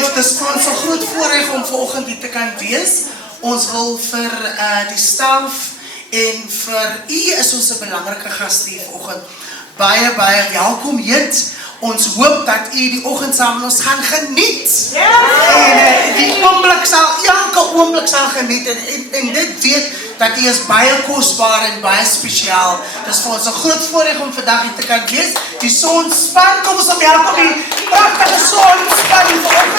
Julle, dis vir ons 'n groot voorreg om vanoggend hier te kan wees. Ons wil vir die staf en vir u is ons 'n belangrike gas hier vanoggend. Baie welkom hier. Ons hoop dat u die oggend saam met ons gaan geniet. En die oomblik elke oomblik sal geniet en dit weet dat u is baie kosbaar en baie spesiaal. Dis vir ons 'n groot voorreg om vandag hier te kan wees. Die sonspan, kom ons welkom die pragtige sonspan vanoggend.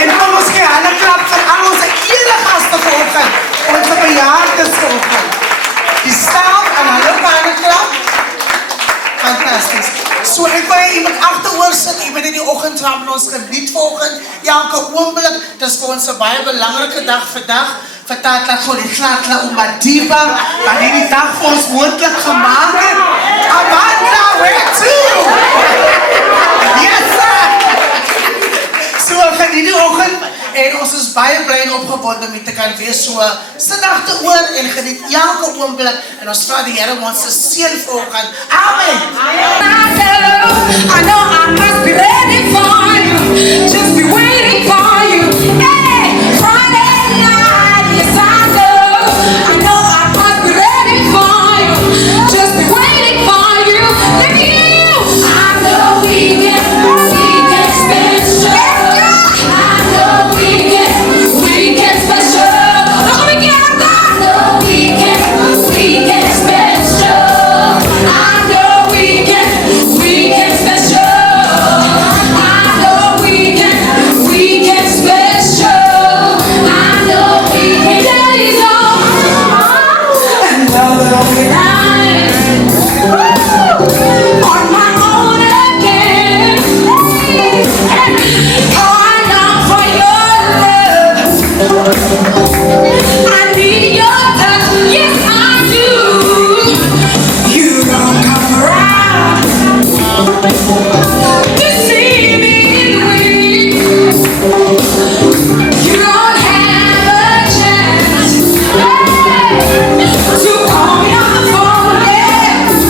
En kom ons gee 'n klap vir al ons eregaste vanoggend. Ons bejaardes vanoggend. Die staf en hulle klap. Fantasties. So ek wil iemand agteroor sit, iemand in die oggend saam met ons geniet vanoggend. Elke oomblik, dis vir ons 'n baie belangrike dag vandag. Vertaat dat voor die Glatla Umadiba, dat die dag vir ons moontlik gemaak het. Amanda, where to? Yes, sir! So geniet die oggend en ons is baie bly en opgewonde om te kan wees. So sit agteroor en geniet elke oomblik en ons vra die Here om ons se seën vanoggend. Amen. I know I must be ready for you, just be waiting for you.